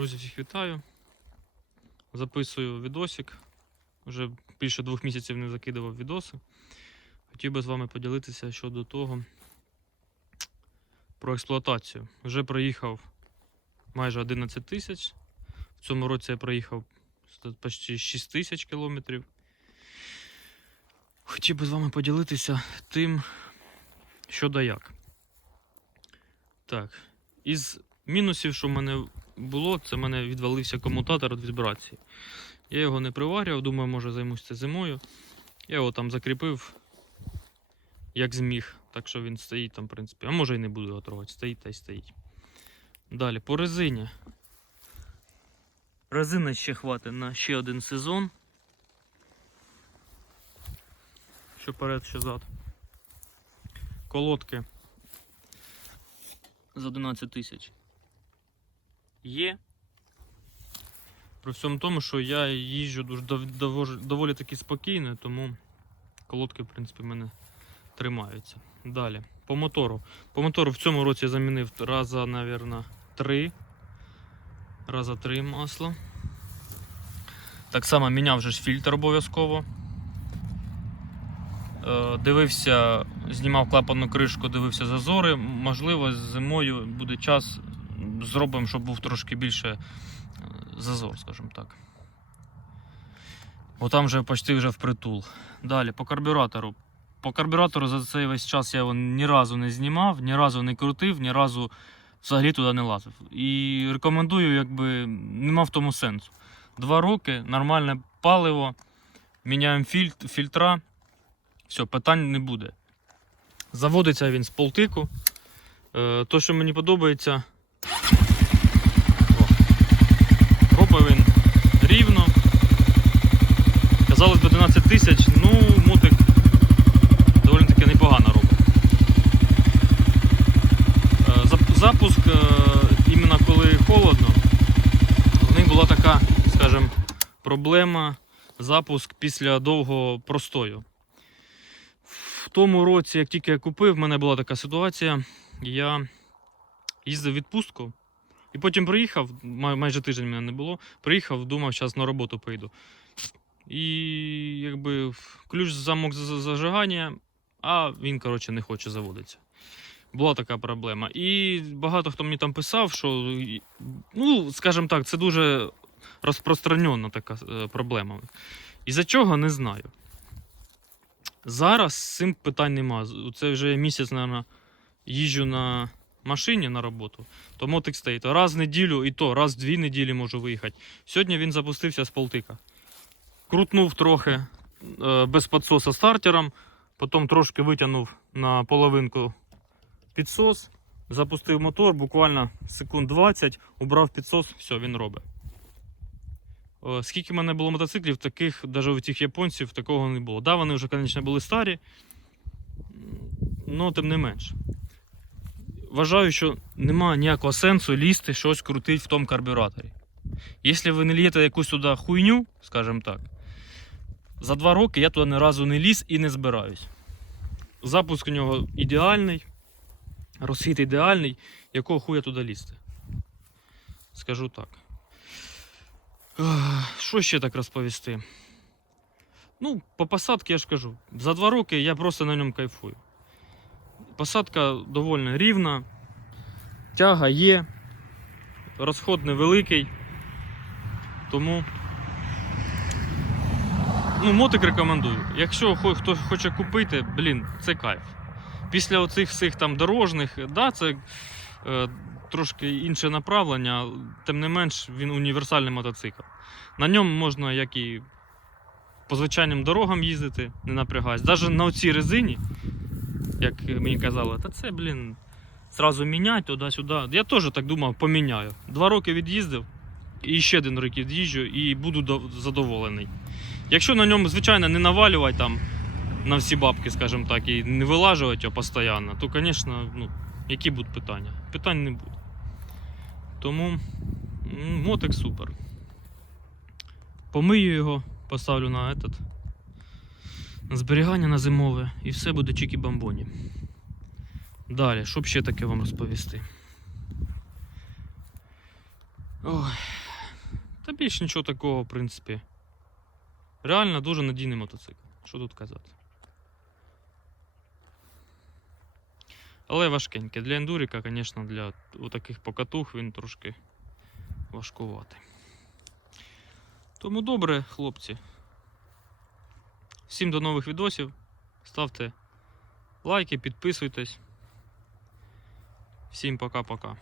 Друзі, всіх вітаю. Записую відосик. Вже більше двох місяців не закидував відоси. Хотів би з вами поділитися щодо того про експлуатацію. Вже проїхав майже 11 тисяч. В цьому році я проїхав почти 6 тисяч кілометрів. Хотів би з вами поділитися тим, що да як. Так, із мінусів, що в мене було, це в мене відвалився комутатор від вібрації. Я його не приварював, думаю, може займуся зимою. Я його там закріпив, як зміг. Так що він стоїть там, в принципі. А може і не буду його трогати, стоїть та й стоїть. Далі, по резині. Резина ще хватить на ще один сезон. Що перед, що зад. Колодки з 11 тисяч. Є. При всьому тому, що я їжджу дуже дов- доволі таки спокійно, тому колодки, в принципі, в мене тримаються. Далі. По мотору. По мотору в цьому році я замінив раза, мабуть, три. Раза три масло. Так само міняв вже ж фільтр обов'язково. Е, Дивився, знімав клапанну кришку, дивився зазори. Можливо, зимою буде час, зробимо, щоб був трошки більше е, зазор, скажімо так. Бо там вже почти вже впритул. Далі, по карбюратору. По карбюратору за цей весь час я його ні разу не знімав, ні разу не крутив, ні разу взагалі туди не лазив. І рекомендую, якби нема в тому сенсу. Два роки, нормальне паливо, міняємо фільтр, фільтра, все, питань не буде. Заводиться він з полтику. Е, то, що мені подобається, о, робить він рівно. Казалось би 11 тисяч, ну, мотик доволі таки непогано робить. Е, Запуск, е, іменно коли холодно, в них була така, скажімо, проблема запуск після довгого простою. В тому році, як тільки я купив, в мене була така ситуація. Я їздив відпустку і потім приїхав, май- майже тиждень мене не було. Приїхав, думав, зараз на роботу поїду. І якби ключ замок за- за- зажигання, а він, коротше, не хоче заводитися. Була така проблема. І багато хто мені там писав, що, ну, скажімо так, це дуже розпространена така е, проблема. І за чого не знаю. Зараз з цим питань нема. Це вже місяць, мабуть, їжджу на машині на роботу, то мотик стоїть. Раз в неділю і то, раз в дві неділі можу виїхати. Сьогодні він запустився з полтика. Крутнув трохи е, без підсоса стартером, потім трошки витягнув на половинку підсос, запустив мотор, буквально секунд 20, убрав підсос, все, він робить. Е, Скільки в мене було мотоциклів, таких, навіть у тих японців, такого не було. Да, вони вже, звісно, були старі, але тим не менш. Вважаю, що немає ніякого сенсу лізти щось крутити в тому карбюраторі. Якщо ви не лієте якусь туди хуйню, скажімо так, за два роки я туди ні разу не ліз і не збираюсь. Запуск у нього ідеальний, розхід ідеальний, якого хуя туди лізти. Скажу так. Що ще так розповісти? Ну, по посадці я ж кажу, за два роки я просто на ньому кайфую. Посадка доволі рівна, тяга є, розход невеликий. Тому ну, мотик рекомендую. Якщо хо- хто хоче купити, блін, це кайф. Після оцих всіх там дорожних, да, це е, трошки інше направлення, тим не менш він універсальний мотоцикл. На ньому можна як і по звичайним дорогам їздити, не напрягаясь. Навіть на оцій резині, як мені казали, та це, блін, зразу міняти туди-сюди. Я теж так думав, поміняю. Два роки від'їздив, і ще один рік від'їжджу, і буду задоволений. Якщо на ньому, звичайно, не навалювати там на всі бабки, скажімо так, і не вилажувати його постійно, то, звісно, ну, які будуть питання? Питань не буде. Тому мотик супер. Помию його, поставлю на этот. На зберігання на зимове і все буде чікі-бамбоні. Далі, що б ще таке вам розповісти? Ой, та більш нічого такого, в принципі. Реально дуже надійний мотоцикл. Що тут казати? Але важкенький. Для ендуріка, звісно, для таких покатух він трошки важкуватий. Тому добре, хлопці. Всім до нових відосів. Ставте лайки, підписуйтесь. Всім пока-пока.